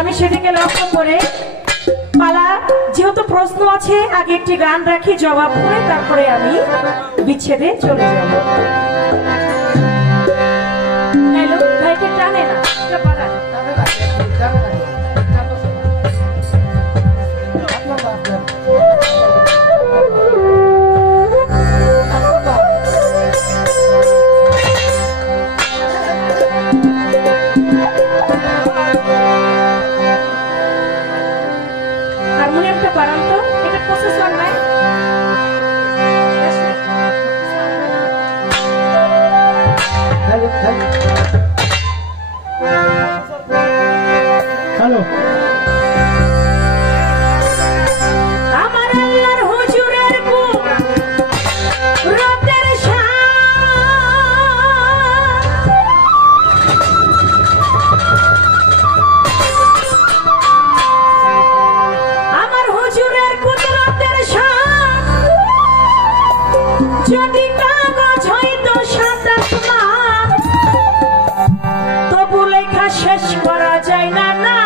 আমি সেদিকে লক্ষ্য করে পালা যেহেতু প্রশ্ন আছে আগে একটি গান রাখি, জবাব করে তারপরে আমি বিচ্ছেদে চলে যাব। হ্যালো ভাইকে টানে না হারমোনিয়ামটা বাড়ান তো, এটা প্রসেসর নাই। হ্যালো আমার আল্লাহর হুজুরের রাতের আমার হুজুরের কুদরতের শান যদি কাগজ হইতো 27 মাস তবু লেখা শেষ করা যায় না।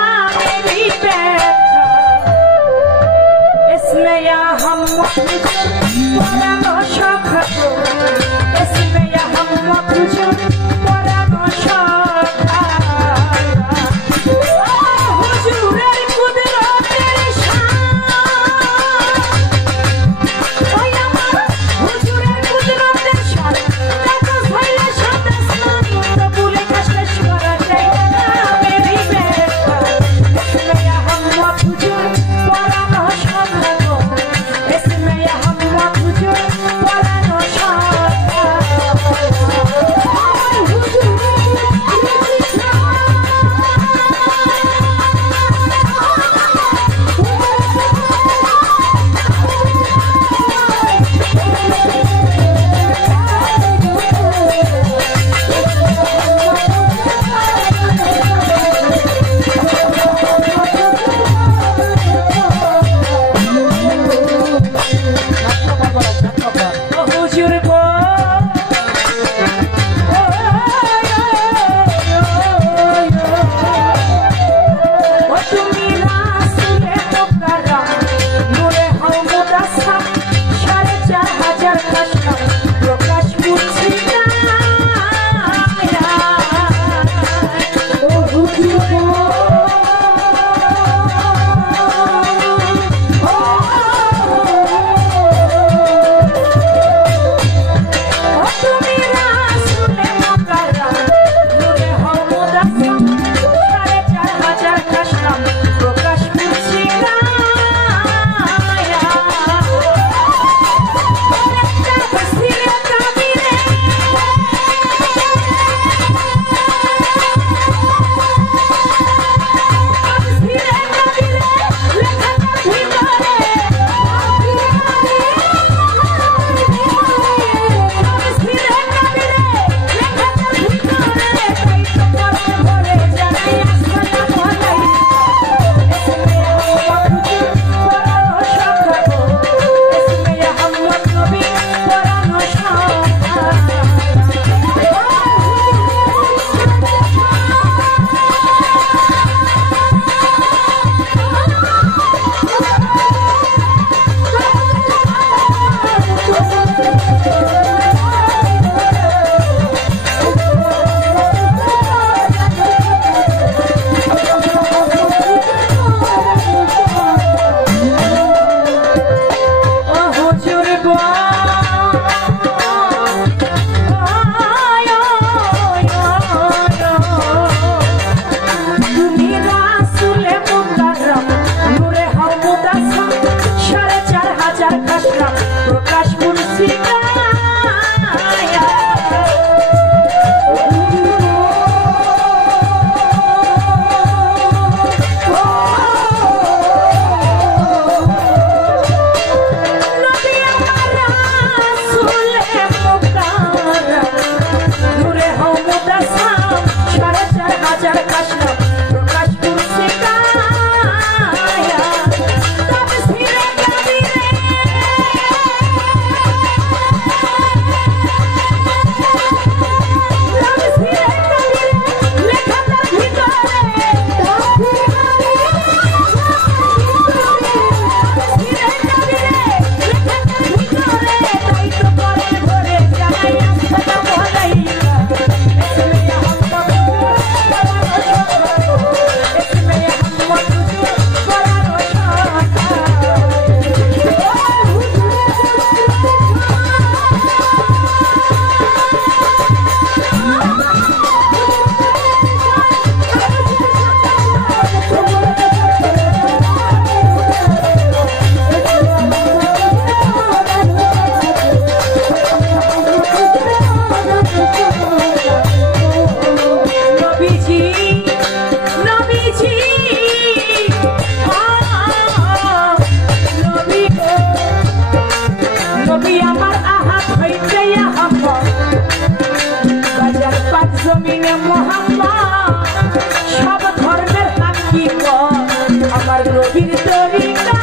নবীর তরিকা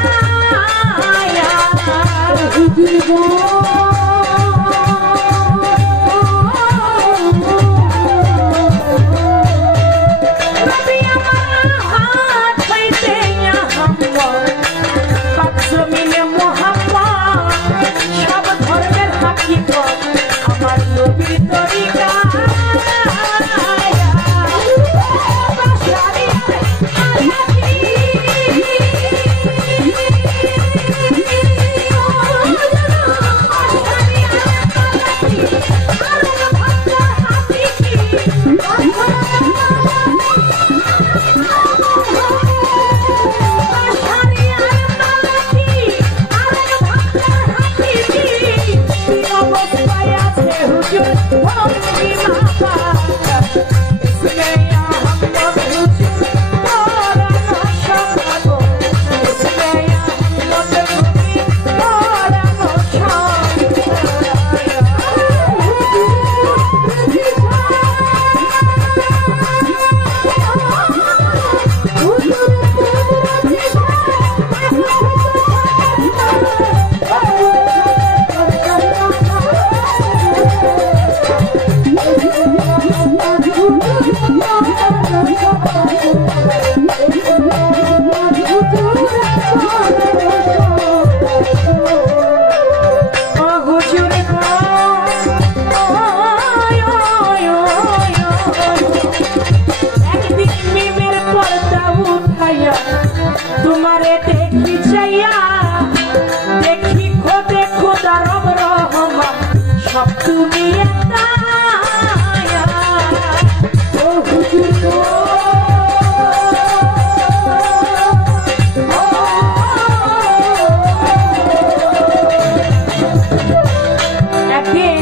तुम्हारे देखी चाहिए देखी खोदे खुदा रब रहमा सब তুমি ও হুজুর একদিন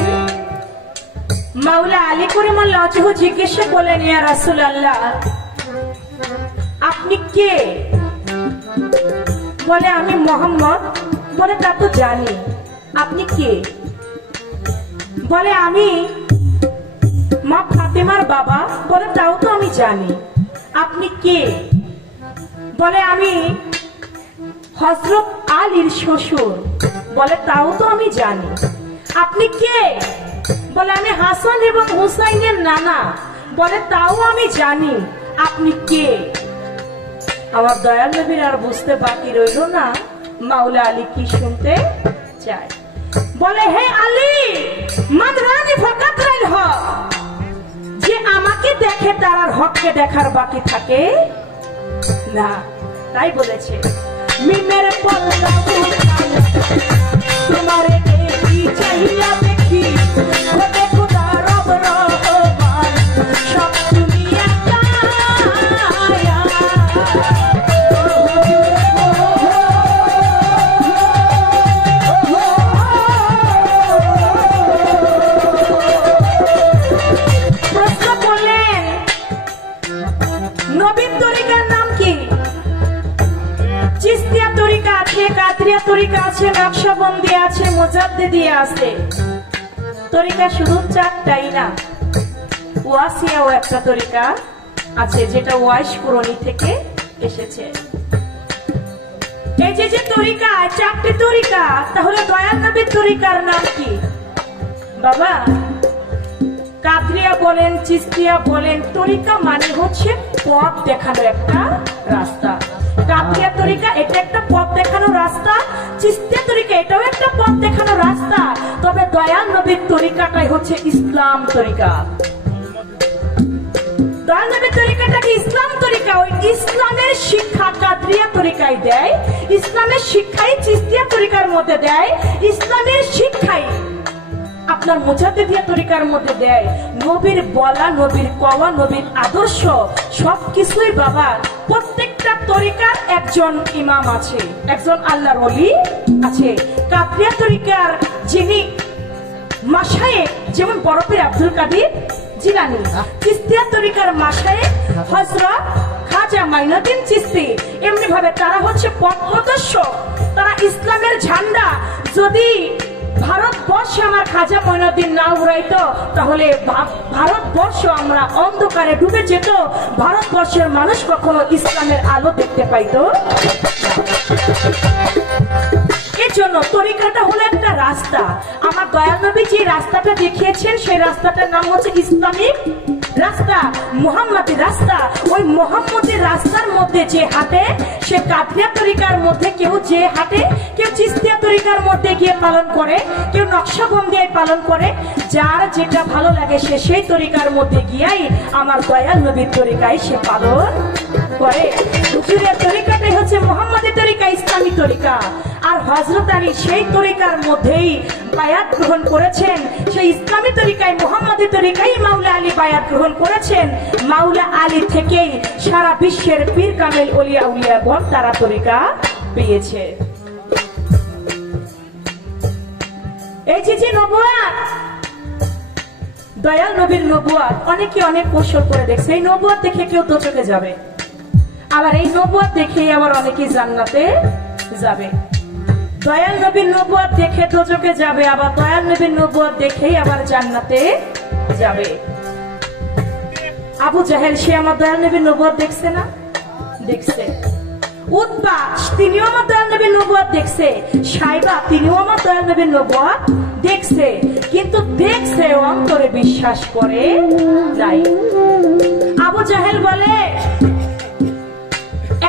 মাওলা আলী করিমুল্লাহ ওয়াজহু জিজ্ঞেস করলেন ইয়া রাসূলুল্লাহ আপনি কে? বলে আমি মোহাম্মদ। বলে তা তো জানি, আপনি কে? বলে আমি মা ফাতেমার বাবা। বলে তাও তো আমি জানি, আপনি কে? বলে আমি হযরত আলীর শ্বশুর। বলে তাও তো আমি জানি, আপনি কে? বলে আমি হাসান এবং হুসাইনের নানা। বলে তাও আমি জানি, আপনি কে? আমার দয়াল নবীর আর বুঝতে বাকি রইল না মাওলা আলী কি শুনতে চায়। বলে হে আলী মাদরানি ফাকাত রাইল হক, যে আমাকে দেখে তার আর হককে দেখার বাকি থাকে না। তাই বলেছে মিমের পল্লা তোমারে দেখি চাহিয়া দেখি খোদে খুদা রব রহমান সব তুমি একটা নবীর তরিকার নাম কি? চিশতিয়া তরিকা আছে, কাদরিয়া তরিকা আছে, নকশবন্দি আছে, মুজাদ্দিদিয়া আছে। তরিকা শুধু চারটাই না, ওয়াসিয়াও একটা তরিকা আছে যেটা ওয়াইশ কুরনি থেকে এসেছে। এই যে তরিকা, চারটি তরিকা, তাহলে দয়াল নবীর তরিকার নাম কি? বাবা কাদরিয়া বলেন, চিশতিয়া বলেন, তরিকা মানে হচ্ছে পথ দেখানো একটা রাস্তা। কাদরিয়া তরিকা এটা একটা পথ দেখানো রাস্তা, চিশতিয়া তরিকা এটাও একটা পথ দেখানো রাস্তা। তবে দয়াল নবীর তরিকাটাই হচ্ছে ইসলাম তরিকা। দয়াল নবীর তরিকাটা কি ইসলাম তরিকা। ওই ইসলামের শিক্ষা কাদরিয়া তরিকায় দেয়, ইসলামের শিক্ষাই চিশতিয়া তরিকার মধ্যে দেয়, ইসলামের শিক্ষাই আপনার মুজাদ্দিদিয়া তরিকার মধ্যে দেয়। নবীর বলা, নবীর কওয়া, নবীর আদর্শ সবকিছুই বাবা প্রত্যেকটা তরিকার একজন ইমাম আছে, একজন আল্লাহর ওলি আছে। কাদরিয়া তরিকার যিনি মাশায়েখ যেমন বরফের আব্দুল কাদের জিলানী, চিশতিয়া তরিকার মাশায়েখ হযরত খাজা মাইনুদ্দিন চিশতি। এমনি ভাবে তারা হচ্ছে পথ প্রদর্শক, তারা ইসলামের ঝান্ডা। যদি ভারতবর্ষে আমার খাজা মাইনুদ্দিন না উড়াইতো তাহলে ভারতবর্ষ আমরা অন্ধকারে ডুবে যেত, ভারতবর্ষের মানুষ কখনো ইসলামের আলো দেখতে পাইতো এর জন্য তরিকাটা হলো একটা রাস্তা। আমার দয়াল নবী যে রাস্তাটা দেখিয়েছেন সেই রাস্তাটার নাম হচ্ছে ইসলামিক রাস্তা, মুহাম্মাদি রাস্তা। ওই মুহাম্মাদি রাস্তার মধ্যে যে হাঁটে সে কাদরিয়া তরিকার মধ্যে, কেউ যে হাঁটে কেউ চিশতিয়া তরিকার মধ্যে গিয়ে পালন করে, কেউ নকশবন্দিয়ায় পালন করে। যার যেটা ভালো লাগে সে সেই তরিকার মধ্যে গিয়াই আমার দয়াল নবীর তরিকায় সে পালন করে। হুজুরের তরিকাটাই হচ্ছে মুহাম্মাদি তরিকা, ইসলামী তরিকা। আর হযরত আলী সেই তরিকার মধ্যেই বায়াত গ্রহণ করেছেন, সেই ইসলামী তরিকায় মুহাম্মাদি তরিকায় মাওলা আলী বায়াত গ্রহণ করেছেন। মাওলা আলী থেকেই সারা বিশ্বের পীর কামেল ওলিয়া উলিয়াগণ তারা তরিকা পেয়েছে। এই যে নবুয়াত, দয়াল নবীর নবুয়াত অনেকে অনেক কৌশল করে দেখছে। এই নবুয়াত দেখে কেউ দোজখে যাবে, আবার এই নবুয়াত দেখে আবার অনেকে জান্নাতে যাবে। দয়াল নবীর নবুয়াত দেখে দোজখে যাবে, আবার দয়াল নবীর নবুয়াত দেখেই আবার জান্নাতে যাবে। আবু জাহেল সে আমার দয়াল নবীর নবুয়াত দেখছে না? দেখছে। উতবা তিনিও আমার দয়াল নবীর নবুয়াত দেখছে। সাইবা তিনিও আমার দয়াল নবীর নবুয়াত দেখছে, কিন্তু দেখছে অন্তরে বিশ্বাস করে নাই। আবু জাহেল বলে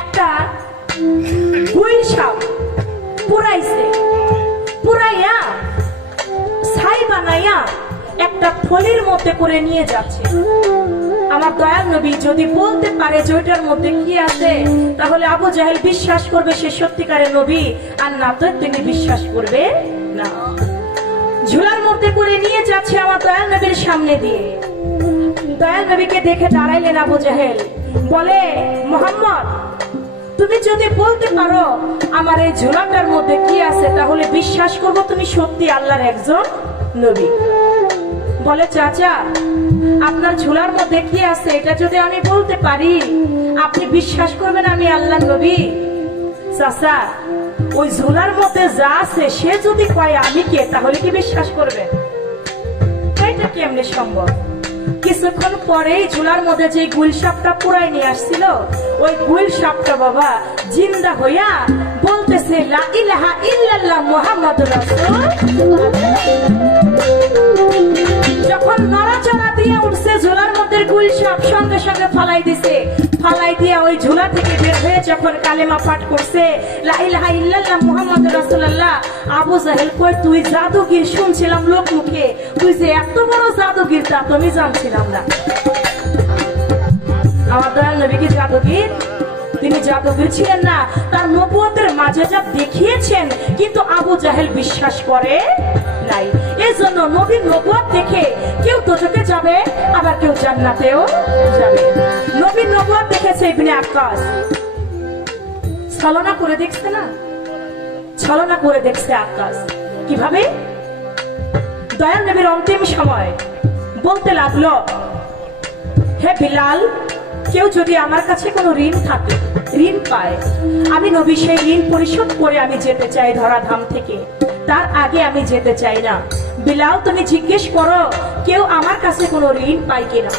একটা হুইল সাপ পুরাইছে, পুরাইয়া ছাই বানাইয়া একটা থলির মধ্যে করে নিয়ে যাচ্ছে। আমার দয়াল নবী যদি বলতে পারে যে ওইটার মধ্যে কি আছে, তাহলে আবু জাহেল বিশ্বাস করবে সে সত্যিকারের নবী, আর না তো তিনি বিশ্বাস করবে না। ঝুলার মধ্যে করে নিয়ে যাচ্ছে আমার দয়াল নবীর সামনে দিয়ে। দয়াল নবীকে দেখে দাঁড়াইলেন আবু জাহেল, বলে মুহাম্মদ তুমি যদি বলতে পারো আমার এই ঝুলাটার মধ্যে কি আছে, তাহলে বিশ্বাস করব তুমি সত্যি আল্লাহর একজন নবী। বলে চাচা আপনার ঝুলার মধ্যে কি আছে এটা যদি আমি বলতে পারি আপনি বিশ্বাস করবেন আমি আল্লাহর নবী? চাচা ওই ঝুলার মধ্যে যা আছে সে যদি কয় আমি কে, তাহলে কি বিশ্বাস করবেন? এটা কেমনে সম্ভব? কিছুক্ষণ পরেই ঝুলার মধ্যে যে গুল সাপটা পুরাই নিয়ে আসছিল, ওই গুল সাপটা বাবা জিন্দা হইয়া বলতেছে লা ইলাহা ইল্লাল্লাহ মুহাম্মাদুর রাসূলুল্লাহ। যখন নড়াচড়া দিয়ে উঠছে ঝুলার মধ্যে গুল সাপ সঙ্গে সঙ্গে ফালাই দিছে। ফালাই দিয়া ওই ঝুলা থেকে বের হয়ে যখন কালেমা পাঠ করছে লা ইলাহা ইল্লাল্লাহ মুহাম্মাদুর রাসূলুল্লাহ, আবু জাহেল কই তুই জাদুগির, শুনছিলাম লোক মুখে, তুই যে এত বড় জাদুগির তা তো আমি জানছিলাম না। আমার দয়াল নবী কি জাদুগির? তিনি জাদুগির ছিলেন না। তার নবুয়তের মাঝে যা দেখিয়েছেন, কিন্তু আবু জাহেল বিশ্বাস করে নাই। এই জন্য নবীর নবুয়ত দেখে কেউ দোজখে যাবে, আবার কেউ জান্নাতেও যাবে। নবীর নবুয়ত দেখেছে ইবনে আব্বাস, ছলনা করে দেখছে না? ছলনা করে দেখছে আব্বাস। কিভাবে? দয়াল নবীর অন্তিম সময় বলতে লাগলো, হে বিলাল, কেউ যদি আমার কাছে কোনো ঋণ থাকে, ঋণ পায়, আমি নবী সেই ঋণ পরিশোধ করে আমি যেতে চাই ধরাধাম থেকে, তার আগে আমি যেতে চাই না। বিলাল তুমি জিজ্ঞেস করো কেউ আমার কাছে কোনো ঋণ পায় কিনা।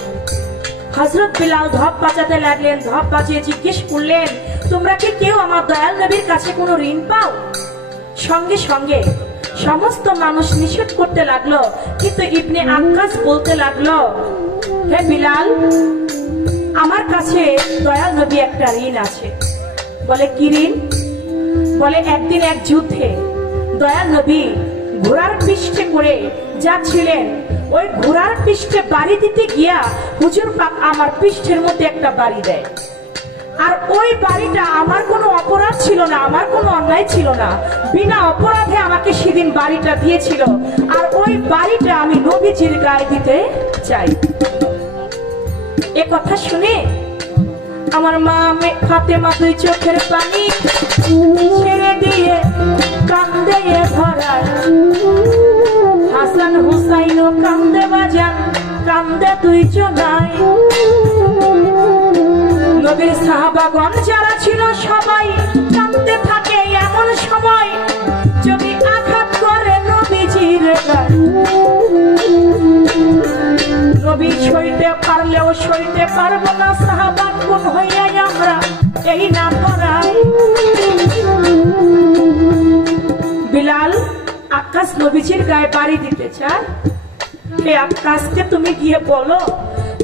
হযরত বিলাল ধপ বাজাতে লাগলেন, ধপ বাজিয়ে জিজ্ঞেস করলেন তোমরা কি কেউ আমার দয়াল নবীর কাছে কোনো ঋণ পাও? সঙ্গে সঙ্গে সমস্ত মানুষ নিষেধ করতে লাগলো, কিন্তু ইবনে আক্কাস বলতে লাগলো, হে বিলাল, আমার কাছে দয়াল নবী একটা ঋণ আছে। বলে কি ঋণ? বলে একদিন এক যুদ্ধে দয়াল নবী ঘোড়ার পৃষ্ঠে করে যাচ্ছিলেন, ওই ঘোড়ার পৃষ্ঠে বাড়ি দিতে গিয়া হুজুর পাক আমার পৃষ্ঠের মধ্যে একটা বাড়ি দেয়। আর ওই বাড়িটা আমার কোনো অপরাধ ছিল না, আমার কোনো অন্যায় ছিল না, বিনা অপরাধে আমাকে সেদিন বাড়িটা দিয়েছিল। আর ওই বাড়িটা আমি নবীজির গায়ে দিতে চাই। এ কথা শুনে আমার মা ফাতেমা দুই চোখের পানি ছেড়ে দিয়ে কান্দে ভরায়। হাসান হুসাইনও কান্দে বাজান, কান্দে দুই চোনায়। নবীর সাহাবাগণ যারা ছিল সবাই কান্দতে থাকে। এমন সময় যদি আঘাত করে নবীজির গায়ে, নবী সইতে পারলেও সইতে পারবো না, সাহাবা কোন হইয়া আমরা এই না করাই। নবীজির গায়ে বাড়ি দিতে চায়, হে আক্কাসকে তুমি গিয়ে বলো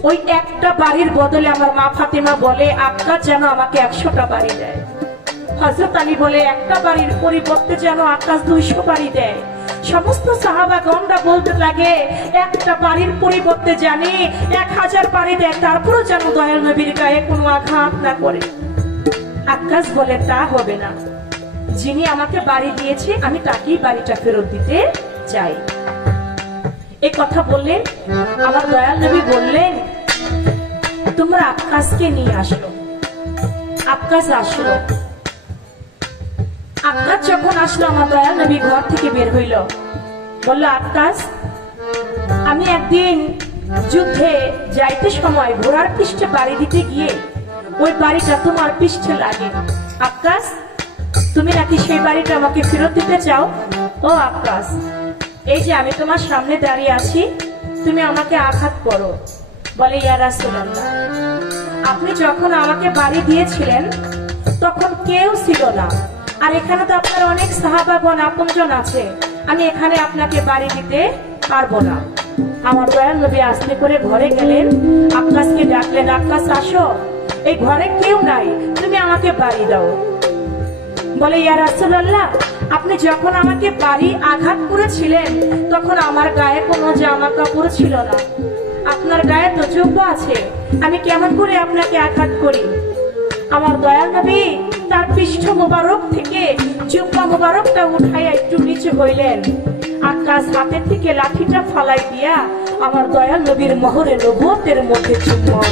ওই একটা বাড়ির বদলে আমার মা ফাতেমা বলে আক্কাস যেন আমাকে 100টা বাড়ি দেয়। হযরত আলী বলে একটা বাড়ির পরিবর্তে যেন আক্কাস 200 বাড়ি দেয়। সমস্ত সাহাবাগণরা বলতে লাগে একটা বাড়ির পরিবর্তে জানি 1000 বাড়ি দেয়, তারপরও যেন দয়াল নবীর গায়ে কোনো আঘাত না করে। আক্কাস বলে তা হবে না, যিনি আমাকে বাড়ি দিয়েছে আমি তাকেই বাড়িটা ফেরত দিতে চাই। এই কথা বললেন, আমার দয়াল নবী বললেন তোমরা আক্কাসকে নিয়ে আসো। আক্কাস আসলো। আক্কাস যখন আসলো আমার দয়াল নবী ঘর থেকে বের হইল, বলল আক্কাস আমি একদিন যুদ্ধে যাইতে সময় ঘোড়ার পৃষ্ঠে বাড়ি দিতে গিয়ে ওই বাড়িটা তোমার পৃষ্ঠে লাগে। আক্কাস তুমি নাকি সেই বাড়িটা আমাকে ফেরত দিতে চাও? ও আক্কাস, এই যে আমি তোমার সামনে দাঁড়িয়ে আছি, তুমি আমাকে আঘাত করো। বলে ইয়া রাসূলুল্লাহ, আপনি যখন আমাকে বাড়ি দিয়েছিলেন তখন কেউ ছিল না, আর এখানে তো আপনার অনেক সাহাবাগণ আপনজন আছে, আমি এখানে আপনাকে বাড়ি দিতে পারবো না। আমার দয়াল নবী আস্তে করে ঘরে গেলেন, আক্কাসকে ডাকলেন, আক্কাস আসো, এই ঘরে কেউ নাই, তুমি আমাকে বাড়ি দাও। বলে ইয়া রাসূলুল্লাহ, আপনি যখন আমাকে বাড়ি আঘাত করেছিলেন তখন আমার গায়ে কোনো জামা কাপড় ছিল না, আপনার গায়ে তো জুব্বা আছে, আমি কেমন করে আপনাকে আঘাত করি? আমার দয়াল নবী তার পৃষ্ঠ মোবারক থেকে জুব্বা মোবারকটা উঠাইয়া একটু নিচে হইলেন। আক্কাস হাতের থেকে লাঠিটা ফালাই দিয়া আমার দয়াল নবীর মোহরে নবুয়তের মধ্যে চুম্বন।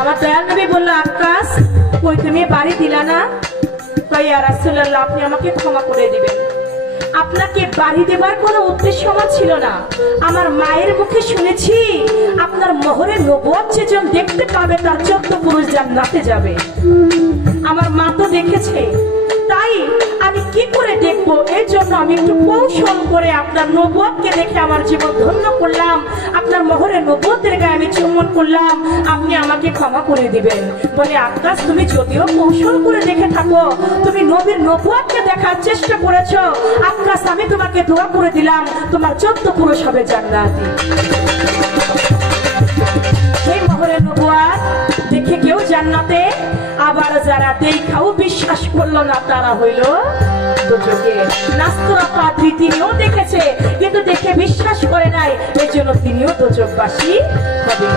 আমার দয়াল নবী বলল আক্কাস কই তুমি বাড়ি দিলা না? কই ইয়া রাসূলুল্লাহ আপনি আমাকে ক্ষমা করে দিবেন, আপনাকে বাড়ি দেবার কোনো উদ্দেশ্য আমার ছিল না। আমার মায়ের মুখে শুনেছি আপনার মোহরে নবুয়ত যেজন দেখতে পাবে তার 14 পুরুষ জান্নাতে যাবে। আমার মা তো দেখেছে, তাই আমি কি করে দেখবো, এর জন্য আমি একটু কৌশল করে আপনার নবুয়তকে দেখে আমার জীবন ধন্য করলাম, আপনার মোহরে নবুয়তের গায়ে আমি চুম্বন করলাম, আপনি আমাকে ক্ষমা করে দিবেন। বলে আক্কাস তুমি যদিও কৌশল করে দেখে থাকো, তুমি নবীর নবুয়তকে দেখার চেষ্টা করেছো, আক্কাস আমি তোমাকে দোয়া করে দিলাম তোমার 14 পুরুষ হবে জান্নাতি। সেই মোহরে নবুয়ত দেখে কেউ জান্নাতে, আবার যারা দেখাও বিশ্বাস করলো না তারা হইল দোজখে। নাস্তরা পাদ্রী তিনিও দেখেছে কিন্তু দেখে বিশ্বাস করে নাই, এই জন্য তিনিও দোজখবাসী হবে।